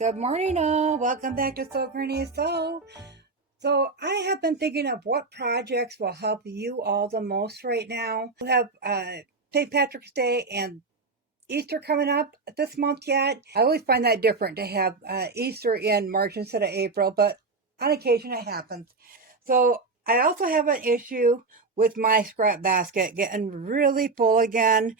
Good morning, all. Welcome back to SewGrannySew. So I have been thinking of what projects will help you all the most right now. We have St. Patrick's Day and Easter coming up this month yet. I always find that different to have Easter in March instead of April, but on occasion it happens. So I also have an issue with my scrap basket getting really full again.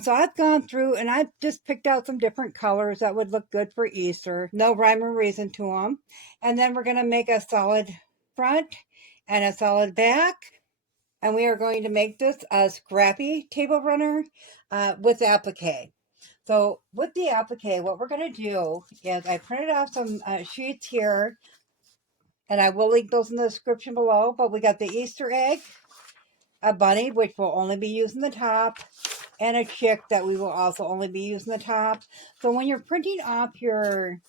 So I've gone through and I've just picked out some different colors that would look good for Easter. No rhyme or reason to them. And then we're going to make a solid front and a solid back. And we are going to make this a Scrappy table runner with applique. So with the applique, what we're going to do is I printed off some sheets here, and I will link those in the description below. But we got the Easter egg, a bunny, which will only be using the top, and a chick that we will also only be using the top. So when you're printing off your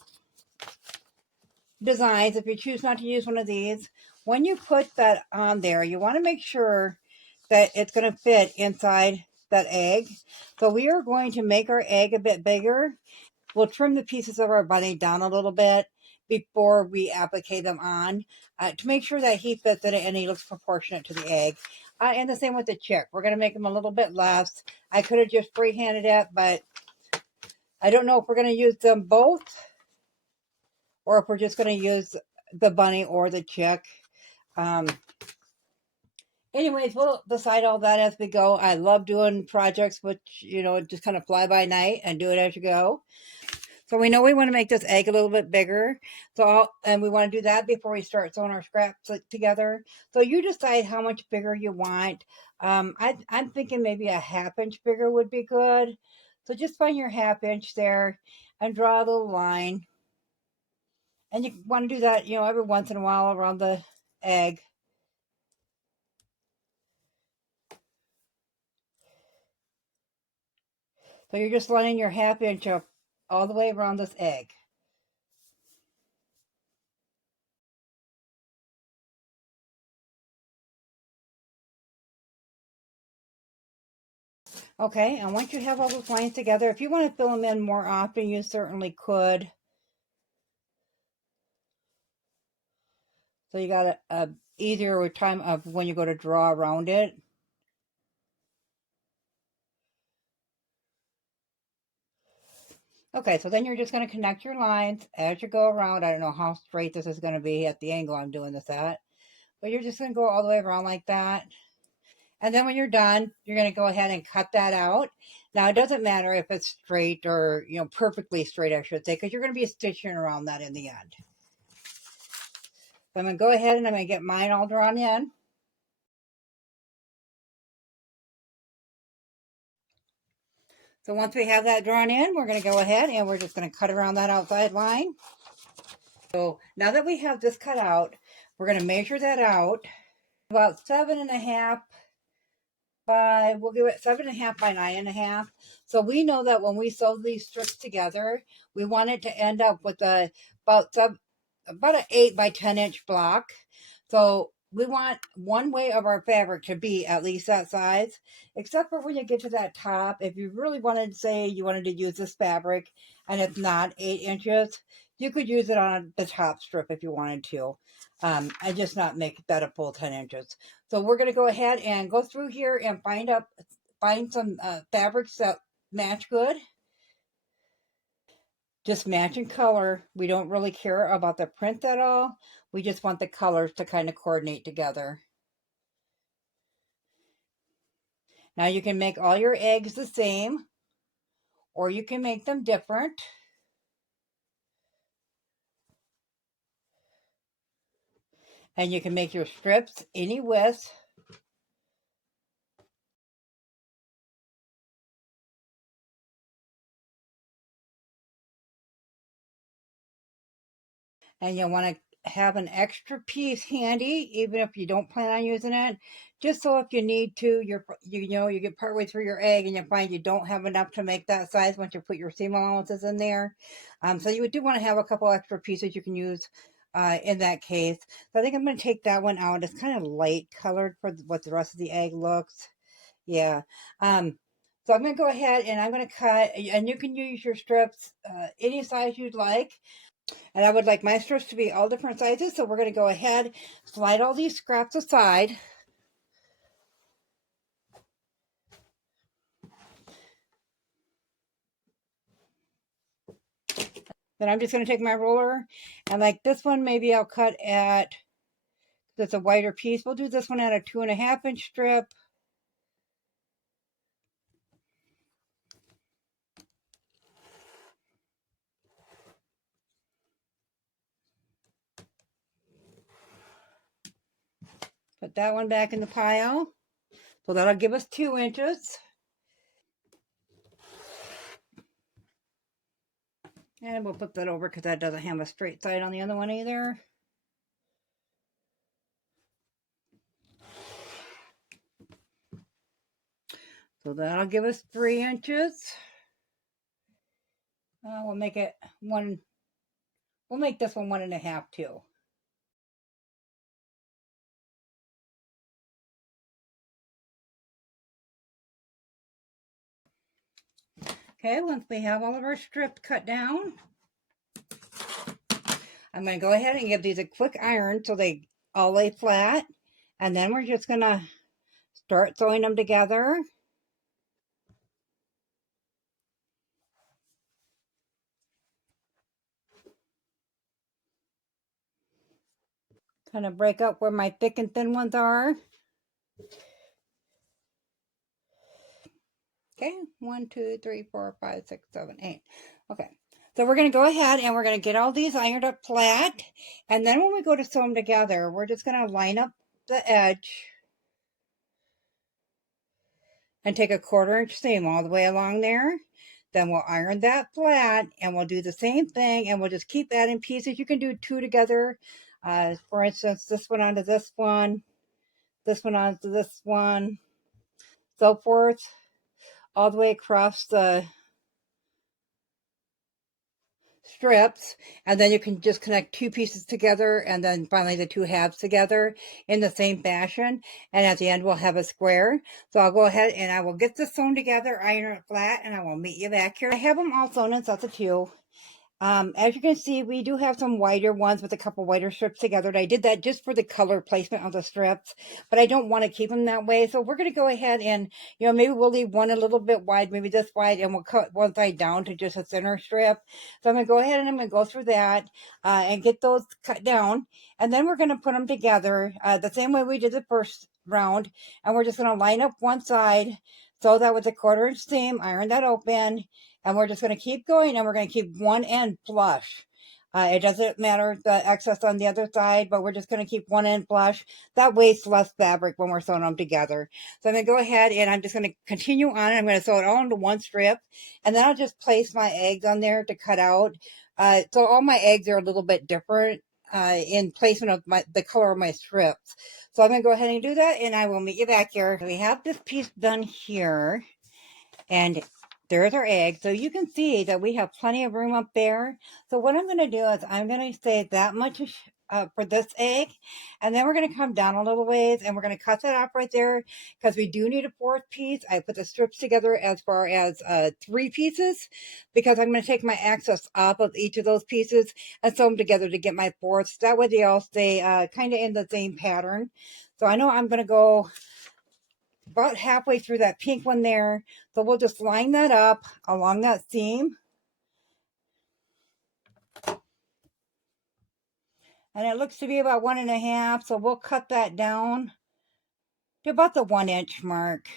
designs, if you choose not to use one of these, when you put that on there, you want to make sure that it's going to fit inside that egg. So we are going to make our egg a bit bigger. We'll trim the pieces of our bunny down a little bit before we applique them on to make sure that he fits in it and he looks proportionate to the egg. And the same with the chick. We're going to make them a little bit less. I could have just freehanded it, but I don't know if we're going to use them both or if we're just going to use the bunny or the chick. Anyways, we'll decide all that as we go. I love doing projects which, just kind of fly by night and do it as you go. So we know we want to make this egg a little bit bigger. And we want to do that before we start sewing our scraps together. So you decide how much bigger you want. I'm thinking maybe a 1/2 inch bigger would be good. So just find your 1/2 inch there and draw a little line. And you want to do that, every once in a while around the egg. So you're just lining your 1/2 inch up all the way around this egg. Okay, and once you have all those lines together, if you want to fill them in more often, you certainly could. So you got a easier time of when you go to draw around it. Okay, so then you're just going to connect your lines as you go around. I don't know how straight this is going to be at the angle I'm doing this at, but you're just going to go all the way around like that. And then when you're done, you're going to go ahead and cut that out. Now, it doesn't matter if it's straight or, perfectly straight, I should say, because you're going to be stitching around that in the end. So I'm going to go ahead and I'm going to get mine all drawn in. So once we have that drawn in, we're going to go ahead and we're just going to cut around that outside line. So now that we have this cut out, we're going to measure that out about 7.5 by, we'll give it 7.5 by 9.5. So we know that when we sew these strips together, we want it to end up with about an 8 by 10 inch block. So we want one way of our fabric to be at least that size, except for when you get to that top. If you really wanted to say you wanted to use this fabric and it's not 8 inches, you could use it on the top strip if you wanted to, and just not make that a full 10 inches. So we're going to go ahead and go through here and find some fabrics that match good. Just matching color. We don't really care about the print at all. We just want the colors to kind of coordinate together. Now you can make all your eggs the same, or you can make them different. And you can make your strips any width. And you want to have an extra piece handy, even if you don't plan on using it, just so if you need to, you get partway through your egg and you find you don't have enough to make that size once you put your seam allowances in there. So you do want to have a couple extra pieces you can use in that case. So I think I'm going to take that one out. It's kind of light colored for what the rest of the egg looks. Yeah. So I'm going to go ahead and I'm going to cut, and you can use your strips any size you'd like. And I would like my strips to be all different sizes. So we're going to go ahead, slide all these scraps aside. Then I'm just going to take my roller, and like this one, maybe I'll cut at, that's a wider piece. We'll do this one at a 2.5 inch strip. Put that one back in the pile. So that'll give us 2 inches. And we'll put that over because that doesn't have a straight side on the other one either. So that'll give us 3 inches. We'll make it one, we'll make this one 1.5 too. Okay, once we have all of our strips cut down, I'm going to go ahead and give these a quick iron so they all lay flat. And then we're just going to start sewing them together. Kind of break up where my thick and thin ones are. Okay, 1, 2, 3, 4, 5, 6, 7, 8. Okay, so we're going to go ahead and we're going to get all these ironed up flat. And then when we go to sew them together, we're just going to line up the edge and take a 1/4 inch seam all the way along there. Then we'll iron that flat and we'll do the same thing and we'll just keep adding pieces. You can do 2 together. For instance, this one onto this one onto this one, so forth, all the way across the strips. And then you can just connect 2 pieces together and then finally the 2 halves together in the same fashion. And at the end, we'll have a square. So I'll go ahead and I will get this sewn together, iron it flat, and I will meet you back here. I have them all sewn in sets of 2. As you can see, we do have some wider ones with a couple wider strips together. And I did that just for the color placement of the strips, but I don't want to keep them that way. So we're going to go ahead and, you know, maybe we'll leave one a little bit wide, maybe this wide, and we'll cut one side down to just a thinner strip. So I'm going to go ahead and I'm going to go through that and get those cut down. And then we're going to put them together the same way we did the first round. And we're just going to line up one side, sew that with a 1/4 inch seam, iron that open. And we're just going to keep going and we're going to keep one end flush. It doesn't matter the excess on the other side, but we're just going to keep one end flush. That wastes less fabric when we're sewing them together. So I'm going to go ahead and I'm just going to continue on. I'm going to sew it all into one strip. And then I'll just place my eggs on there to cut out. So all my eggs are a little bit different in placement of the color of my strips. So I'm going to go ahead and do that and I will meet you back here. We have this piece done here. And there's our egg. So you can see that we have plenty of room up there. So what I'm going to do is I'm going to save that much for this egg. And then we're going to come down a little ways and we're going to cut that off right there because we do need a 4th piece. I put the strips together as far as 3 pieces because I'm going to take my excess off of each of those pieces and sew them together to get my 4ths. That way they all stay kind of in the same pattern. So I know I'm going to go about halfway through that pink one there. So we'll just line that up along that seam. And it looks to be about 1.5. So we'll cut that down to about the 1 inch mark.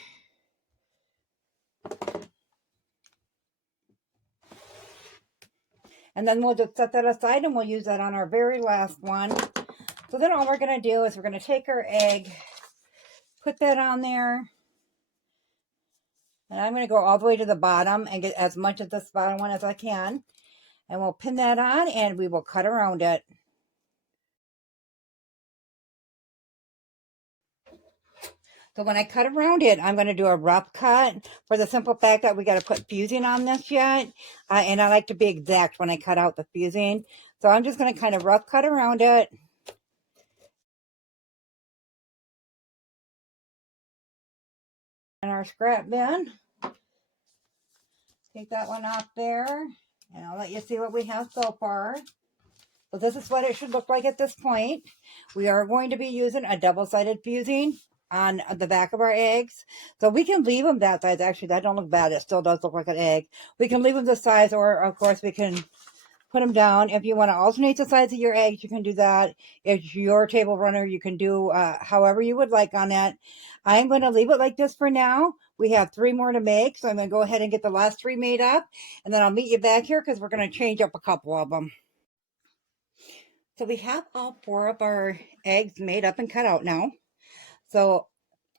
And then we'll just set that aside and we'll use that on our very last one. So then all we're going to do is we're going to take our egg, put that on there. And I'm going to go all the way to the bottom and get as much of this bottom one as I can. And we'll pin that on and we will cut around it. So when I cut around it, I'm going to do a rough cut for the simple fact that we got to put fusing on this yet. And I like to be exact when I cut out the fusing. So I'm just going to kind of rough cut around it. And our scrap bin. Take that one off there, and I'll let you see what we have so far. So this is what it should look like at this point. We are going to be using a double-sided fusing on the back of our eggs. So we can leave them that size. Actually, that don't look bad. It still does look like an egg. We can leave them this size, or of course we can put them down. If you want to alternate the size of your eggs, you can do that. If you're a table runner, you can do however you would like on that. I'm going to leave it like this for now. We have 3 more to make, so I'm going to go ahead and get the last 3 made up, and then I'll meet you back here because we're going to change up a couple of them. So we have all 4 of our eggs made up and cut out now. So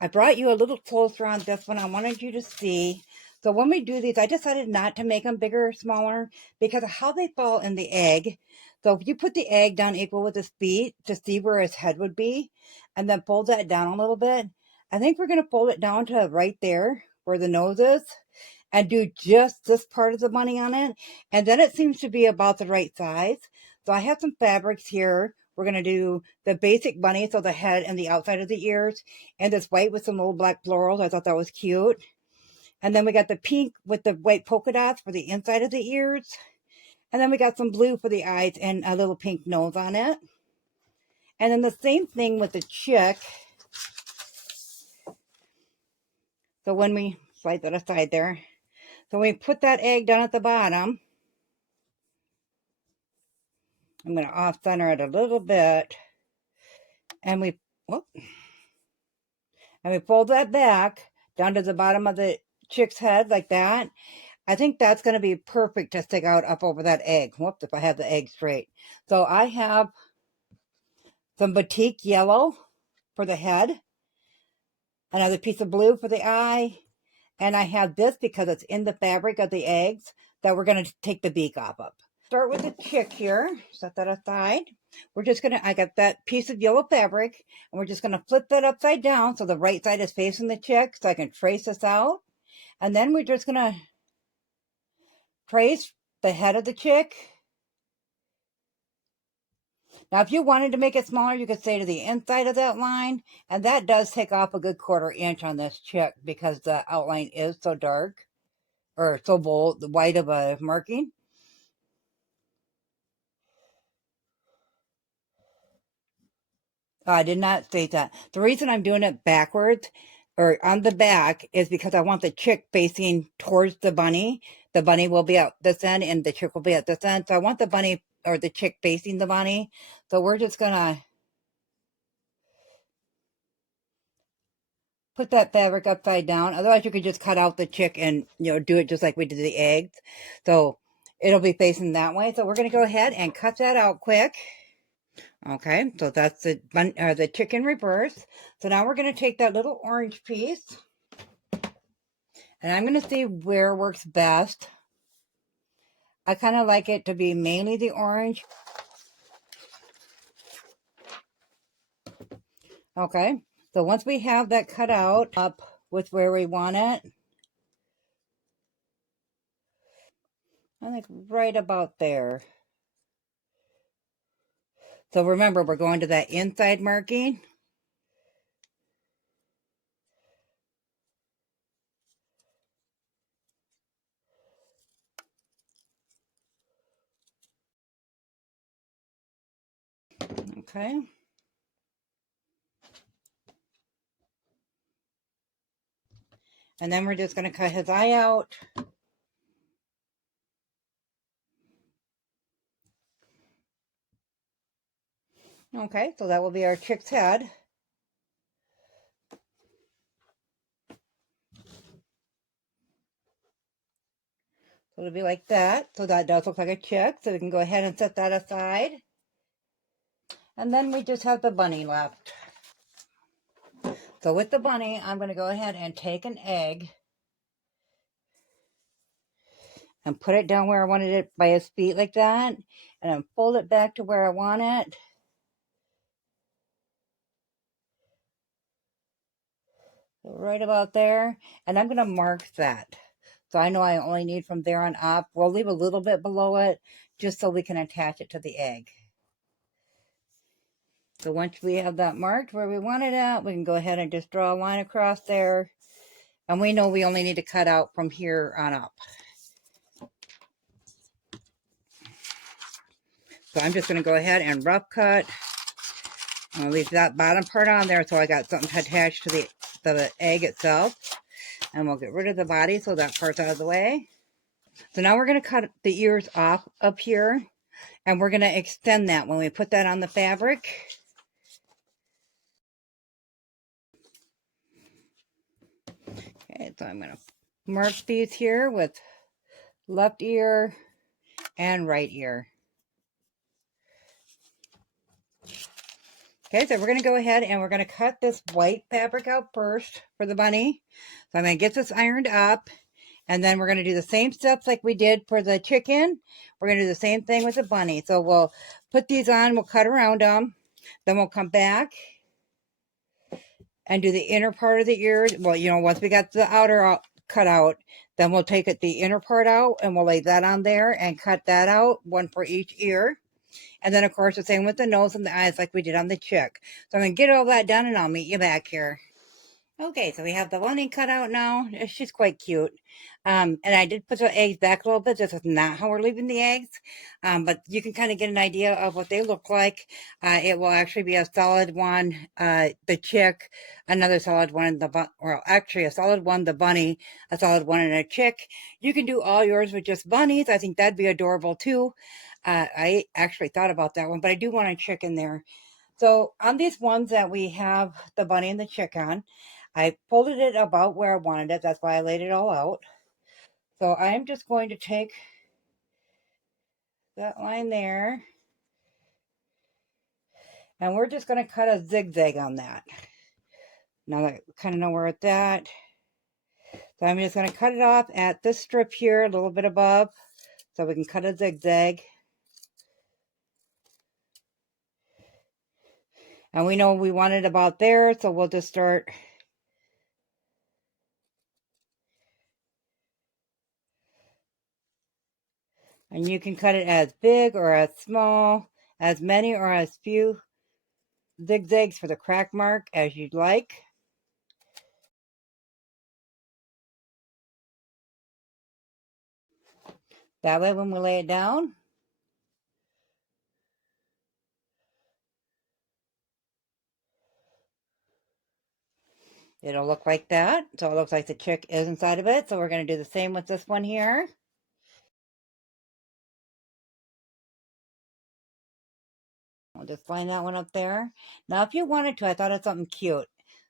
I brought you a little closer on this one. I wanted you to see. So when we do these, I decided not to make them bigger or smaller because of how they fall in the egg. So if you put the egg down equal with his feet to see where his head would be, and then fold that down a little bit, I think we're going to fold it down to right there where the nose is and do just this part of the bunny on it. And then it seems to be about the right size. So I have some fabrics here. We're going to do the basic bunny, so the head and the outside of the ears, and this white with some little black florals. I thought that was cute. And then we got the pink with the white polka dots for the inside of the ears. And then we got some blue for the eyes and a little pink nose on it. And then the same thing with the chick. So when we slide that aside there. So we put that egg down at the bottom. I'm going to off center it a little bit. And we, whoop, and we fold that back down to the bottom of the chick's head like that. I think that's going to be perfect to stick out up over that egg. Whoops, if I have the egg straight. So I have some batik yellow for the head, another piece of blue for the eye, and I have this because it's in the fabric of the eggs that we're going to take the beak off of. Start with the chick here. Set that aside. We're just going to, I got that piece of yellow fabric, and we're just going to flip that upside down so the right side is facing the chick so I can trace this out. And then we're just going to trace the head of the chick. Now, if you wanted to make it smaller, you could say to the inside of that line, and that does take off a good 1/4 inch on this chick because the outline is so dark, or so bold, the white of a marking. I did not say that. The reason I'm doing it backwards or on the back is because I want the chick facing towards the bunny. The bunny will be at this end and the chick will be at this end. So I want the bunny or the chick facing the bunny. So we're just going to put that fabric upside down. Otherwise, you could just cut out the chick and, do it just like we did the eggs. So it'll be facing that way. So we're going to go ahead and cut that out quick. Okay, so that's the chicken reverse. So now we're going to take that little orange piece, and I'm going to see where works best. I kind of like it to be mainly the orange. Okay, so once we have that cut out up with where we want it, I think right about there. So remember, we're going to that inside marking. Okay. And then we're just going to cut his eye out. Okay, so that will be our chick's head. So it'll be like that. So that does look like a chick. So we can go ahead and set that aside. And then we just have the bunny left. So with the bunny, I'm going to go ahead and take an egg and put it down where I wanted it by his feet like that. And then fold it back to where I want it. So right about there. And I'm going to mark that. So I know I only need from there on up. We'll leave a little bit below it just so we can attach it to the egg. So once we have that marked where we want it at, we can go ahead and just draw a line across there. And we know we only need to cut out from here on up. So I'm just going to go ahead and rough cut. I'll leave that bottom part on there so I got something attached to the egg itself. And we'll get rid of the body so that part's out of the way. So now we're going to cut the ears off up here. And we're going to extend that when we put that on the fabric. Okay, so I'm going to mark these here with left ear and right ear. Okay, so we're going to go ahead and we're going to cut this white fabric out first for the bunny. So I'm going to get this ironed up, and then we're going to do the same steps like we did for the chicken. We're going to do the same thing with the bunny. So we'll put these on, we'll cut around them, then we'll come back and do the inner part of the ears. Well, you know, once we got the outer cut out, then we'll take the inner part out and we'll lay that on there and cut that out, one for each ear. And then, of course, the same with the nose and the eyes like we did on the chick. So I'm going to get all that done and I'll meet you back here. Okay, so we have the bunny cut out now. She's quite cute. And I did put the eggs back a little bit. This is not how we're leaving the eggs. But you can kind of get an idea of what they look like. It will actually be a solid one, the chick, another solid one, or actually a solid one, the bunny, a solid one, and a chick. You can do all yours with just bunnies. I think that'd be adorable too. I actually thought about that one, but I do want a chick in there. So on these ones that we have the bunny and the chick on, I folded it about where I wanted it. That's why I laid it all out. So I'm just going to take that line there, and we're just going to cut a zigzag on that. Now that I kind of know where it's at. So I'm just going to cut it off at this strip here, a little bit above, so we can cut a zigzag. And we know we want it about there, so we'll just start. And you can cut it as big or as small, as many or as few zigzags for the crack mark as you'd like. That way when we lay it down, it'll look like that. So it looks like the chick is inside of it. So we're going to do the same with this one here. I'll just line that one up there. Now, if you wanted to, I thought of something cute.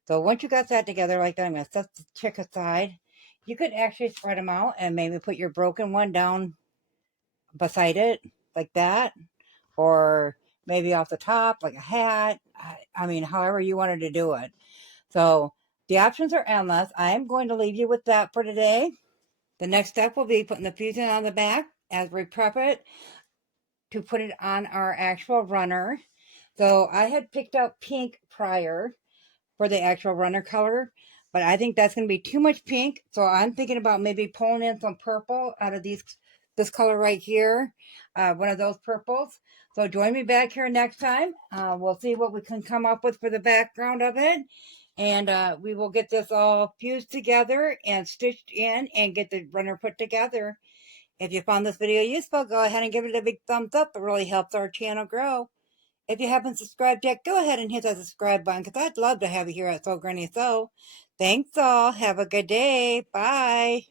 So once you got that together like that, I'm going to set the chick aside. You could actually spread them out and maybe put your broken one down beside it like that. Or maybe off the top like a hat. I mean, however you wanted to do it. So the options are endless. I am going to leave you with that for today. The next step will be putting the fusing on the back as we prep it to put it on our actual runner. So I had picked out pink prior for the actual runner color, but I think that's going to be too much pink. So I'm thinking about maybe pulling in some purple out of this color right here, one of those purples. So join me back here next time. We'll see what we can come up with for the background of it. And we will get this all fused together and stitched in and get the runner put together. If you found this video useful, go ahead and give it a big thumbs up. It really helps our channel grow. If you haven't subscribed yet, go ahead and hit that subscribe button because I'd love to have you here at SewGrannySew. Thanks all. Have a good day. Bye.